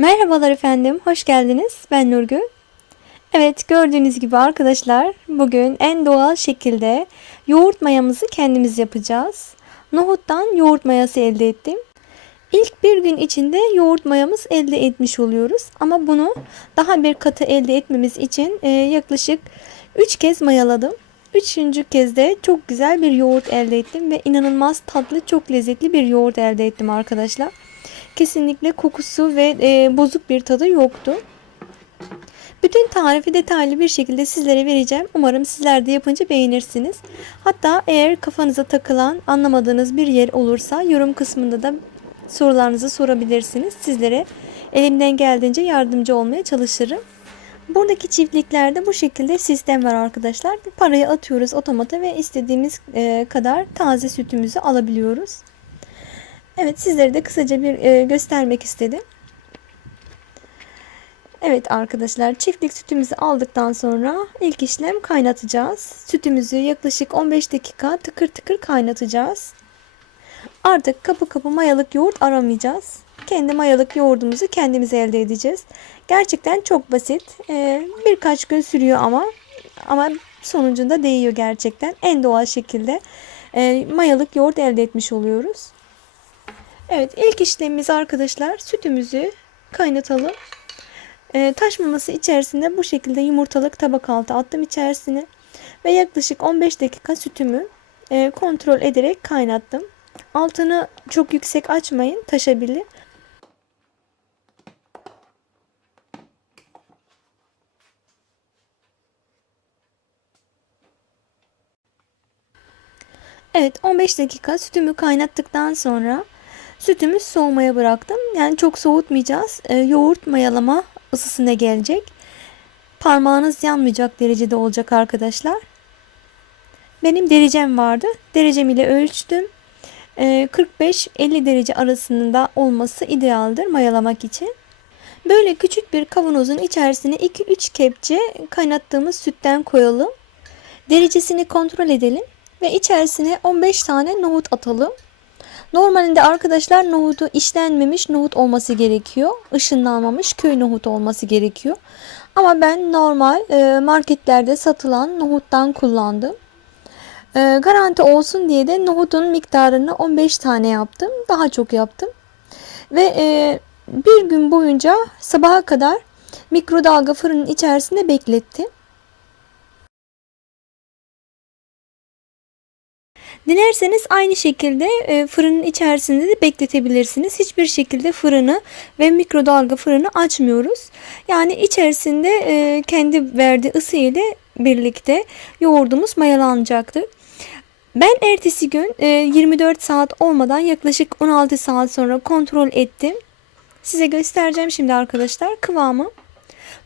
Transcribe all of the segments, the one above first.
Merhabalar efendim, hoş geldiniz. Ben Nurgül. Evet, gördüğünüz gibi arkadaşlar, bugün en doğal şekilde yoğurt mayamızı kendimiz yapacağız. Nohuttan yoğurt mayası elde ettim. İlk bir gün içinde yoğurt mayamız elde etmiş oluyoruz. Ama bunu daha bir katı elde etmemiz için e, yaklaşık 3 kez mayaladım. Üçüncü kez de çok güzel bir yoğurt elde ettim ve inanılmaz tatlı, çok lezzetli bir yoğurt elde ettim arkadaşlar. Kesinlikle kokusu ve e, bozuk bir tadı yoktu. Bütün tarifi detaylı bir şekilde sizlere vereceğim. Umarım sizler de yapınca beğenirsiniz. Hatta eğer kafanıza takılan, anlamadığınız bir yer olursa yorum kısmında da sorularınızı sorabilirsiniz. Sizlere elimden geldiğince yardımcı olmaya çalışırım. Buradaki çiftliklerde bu şekilde sistem var arkadaşlar. Parayı atıyoruz otomata ve istediğimiz e, kadar taze sütümüzü alabiliyoruz. Evet sizlere de kısaca bir e, göstermek istedim. Evet arkadaşlar çiftlik sütümüzü aldıktan sonra ilk işlem kaynatacağız. Sütümüzü yaklaşık 15 dakika tıkır tıkır kaynatacağız. Artık kapı kapı mayalık yoğurt aramayacağız. Kendi mayalık yoğurdumuzu kendimiz elde edeceğiz. Gerçekten çok basit. Ee, birkaç gün sürüyor ama ama sonucunda değiyor gerçekten. En doğal şekilde e, mayalık yoğurt elde etmiş oluyoruz. Evet ilk işlemimiz arkadaşlar sütümüzü kaynatalım. E, taş maması içerisinde bu şekilde yumurtalık tabak altı attım içerisine. Ve yaklaşık 15 dakika sütümü e, kontrol ederek kaynattım. Altını çok yüksek açmayın taşabilir. Evet 15 dakika sütümü kaynattıktan sonra sütümü soğumaya bıraktım. Yani çok soğutmayacağız. E, yoğurt mayalama ısısına gelecek. Parmağınız yanmayacak derecede olacak arkadaşlar. Benim derecem vardı. Derecem ile ölçtüm. E, 45-50 derece arasında olması idealdir mayalamak için. Böyle küçük bir kavanozun içerisine 2-3 kepçe kaynattığımız sütten koyalım. Derecesini kontrol edelim ve içerisine 15 tane nohut atalım. Normalinde arkadaşlar nohutu işlenmemiş nohut olması gerekiyor. Işınlanmamış köy nohut olması gerekiyor. Ama ben normal e, marketlerde satılan nohuttan kullandım. E, garanti olsun diye de nohutun miktarını 15 tane yaptım. Daha çok yaptım. Ve e, bir gün boyunca sabaha kadar mikrodalga fırının içerisinde beklettim. Dilerseniz aynı şekilde e, fırının içerisinde de bekletebilirsiniz. Hiçbir şekilde fırını ve mikrodalga fırını açmıyoruz. Yani içerisinde e, kendi verdiği ısı ile birlikte yoğurdumuz mayalanacaktır. Ben ertesi gün 24 e, saat olmadan yaklaşık 16 saat sonra kontrol ettim. Size göstereceğim şimdi arkadaşlar kıvamı.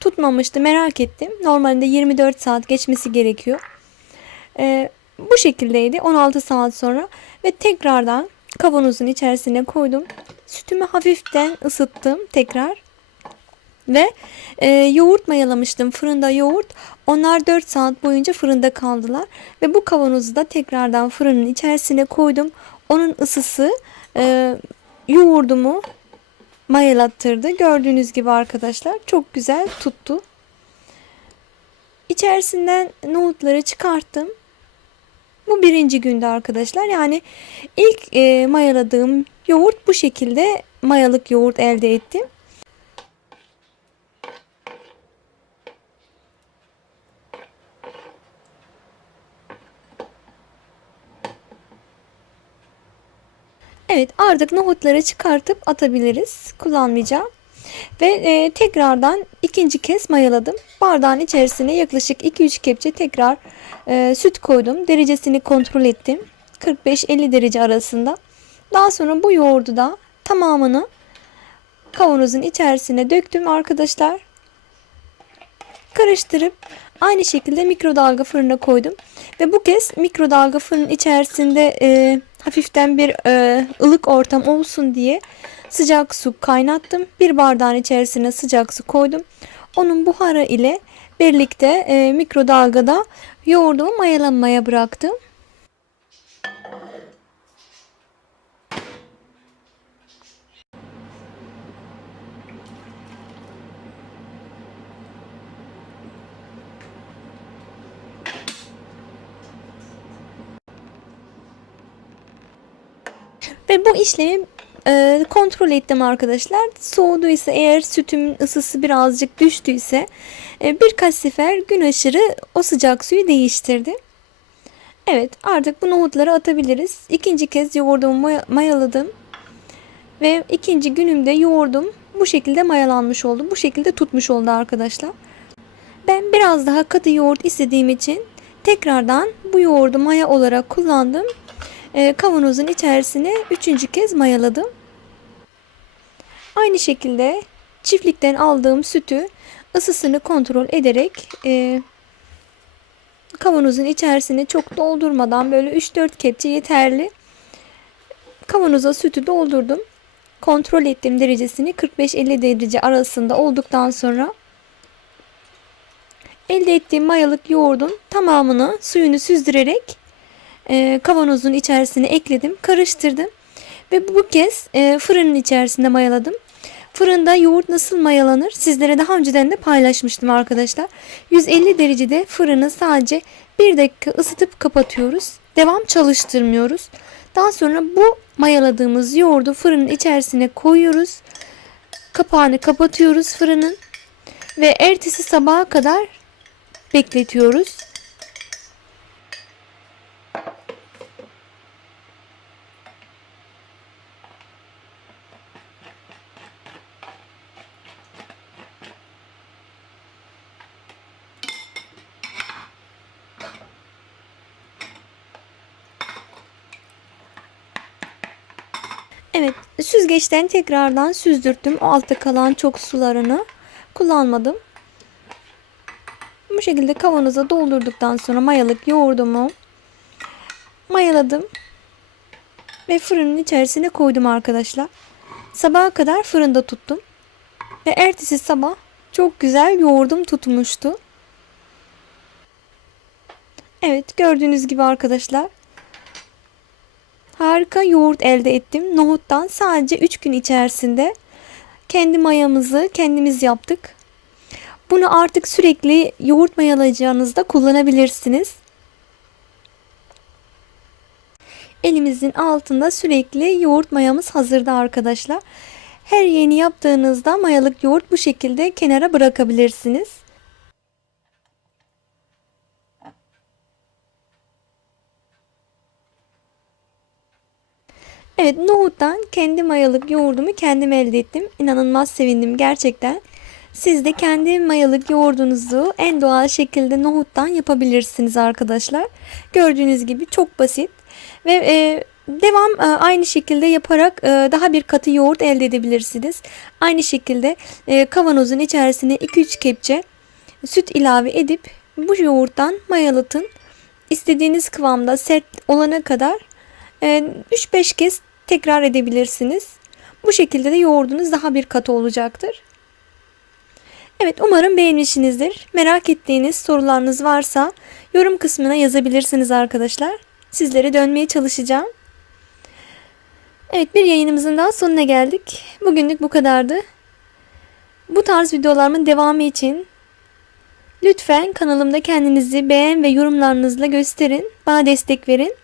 Tutmamıştı merak ettim. Normalde 24 saat geçmesi gerekiyor. Bu şekildeydi 16 saat sonra ve tekrardan kavanozun içerisine koydum. Sütümü hafiften ısıttım tekrar. Ve e, yoğurt mayalamıştım. Fırında yoğurt. Onlar 4 saat boyunca fırında kaldılar. Ve bu kavanozu da tekrardan fırının içerisine koydum. Onun ısısı e, yoğurdumu mayalattırdı. Gördüğünüz gibi arkadaşlar çok güzel tuttu. İçerisinden nohutları çıkarttım. Bu birinci günde arkadaşlar. Yani ilk e, mayaladığım yoğurt bu şekilde mayalık yoğurt elde ettim. Evet artık nohutları çıkartıp atabiliriz. Kullanmayacağım. Ve e, tekrardan ikinci kez mayaladım. Bardağın içerisine yaklaşık 2-3 kepçe tekrar e, süt koydum. Derecesini kontrol ettim. 45-50 derece arasında. Daha sonra bu yoğurdu da tamamını kavanozun içerisine döktüm arkadaşlar. Karıştırıp aynı şekilde mikrodalga fırına koydum. Ve bu kez mikrodalga fırının içerisinde e, hafiften bir e, ılık ortam olsun diye sıcak su kaynattım. Bir bardağın içerisine sıcak su koydum. Onun buharı ile birlikte e, mikrodalgada yoğurdumu mayalanmaya bıraktım. Ve bu işlemi e, kontrol ettim arkadaşlar. Soğuduysa eğer sütümün ısısı birazcık düştüyse e, birkaç sefer gün aşırı o sıcak suyu değiştirdim. Evet artık bu nohutları atabiliriz. İkinci kez yoğurdumu maya- mayaladım. Ve ikinci günümde yoğurdum bu şekilde mayalanmış oldu. Bu şekilde tutmuş oldu arkadaşlar. Ben biraz daha katı yoğurt istediğim için tekrardan bu yoğurdu maya olarak kullandım. Ee, kavanozun içerisine üçüncü kez mayaladım. Aynı şekilde çiftlikten aldığım sütü ısısını kontrol ederek e, kavanozun içerisine çok doldurmadan böyle 3-4 kepçe yeterli kavanoza sütü doldurdum. Kontrol ettim derecesini 45-50 derece arasında olduktan sonra elde ettiğim mayalık yoğurdun tamamını suyunu süzdürerek e, kavanozun içerisine ekledim, karıştırdım ve bu kez e, fırının içerisinde mayaladım. Fırında yoğurt nasıl mayalanır sizlere daha önceden de paylaşmıştım arkadaşlar. 150 derecede fırını sadece 1 dakika ısıtıp kapatıyoruz. Devam çalıştırmıyoruz. Daha sonra bu mayaladığımız yoğurdu fırının içerisine koyuyoruz. Kapağını kapatıyoruz fırının ve ertesi sabaha kadar bekletiyoruz. Evet, süzgeçten tekrardan süzdürttüm. O altta kalan çok sularını kullanmadım. Bu şekilde kavanoza doldurduktan sonra mayalık yoğurdumu mayaladım ve fırının içerisine koydum arkadaşlar. Sabaha kadar fırında tuttum. Ve ertesi sabah çok güzel yoğurdum tutmuştu. Evet gördüğünüz gibi arkadaşlar harika yoğurt elde ettim. Nohuttan sadece 3 gün içerisinde kendi mayamızı kendimiz yaptık. Bunu artık sürekli yoğurt mayalayacağınızda kullanabilirsiniz. Elimizin altında sürekli yoğurt mayamız hazırda arkadaşlar. Her yeni yaptığınızda mayalık yoğurt bu şekilde kenara bırakabilirsiniz. Evet nohuttan kendi mayalık yoğurdumu kendim elde ettim. İnanılmaz sevindim gerçekten. Siz de kendi mayalık yoğurdunuzu en doğal şekilde nohuttan yapabilirsiniz arkadaşlar. Gördüğünüz gibi çok basit ve e, devam e, aynı şekilde yaparak e, daha bir katı yoğurt elde edebilirsiniz. Aynı şekilde e, kavanozun içerisine 2-3 kepçe süt ilave edip bu yoğurttan mayalatın. İstediğiniz kıvamda sert olana kadar e, 3-5 kez tekrar edebilirsiniz. Bu şekilde de yoğurdunuz daha bir katı olacaktır. Evet umarım beğenmişsinizdir. Merak ettiğiniz sorularınız varsa yorum kısmına yazabilirsiniz arkadaşlar. Sizlere dönmeye çalışacağım. Evet bir yayınımızın daha sonuna geldik. Bugünlük bu kadardı. Bu tarz videolarımın devamı için lütfen kanalımda kendinizi beğen ve yorumlarınızla gösterin. Bana destek verin.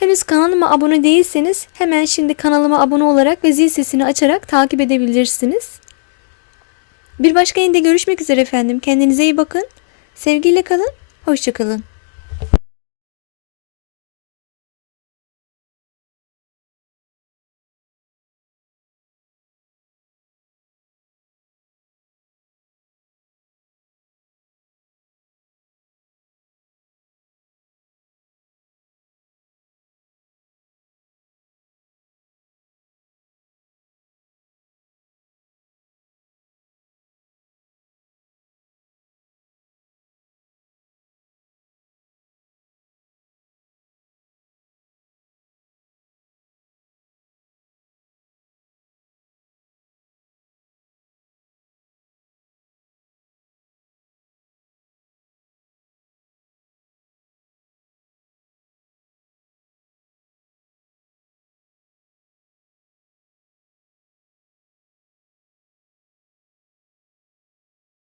Henüz kanalıma abone değilseniz hemen şimdi kanalıma abone olarak ve zil sesini açarak takip edebilirsiniz. Bir başka yayında görüşmek üzere efendim. Kendinize iyi bakın. Sevgiyle kalın. Hoşçakalın.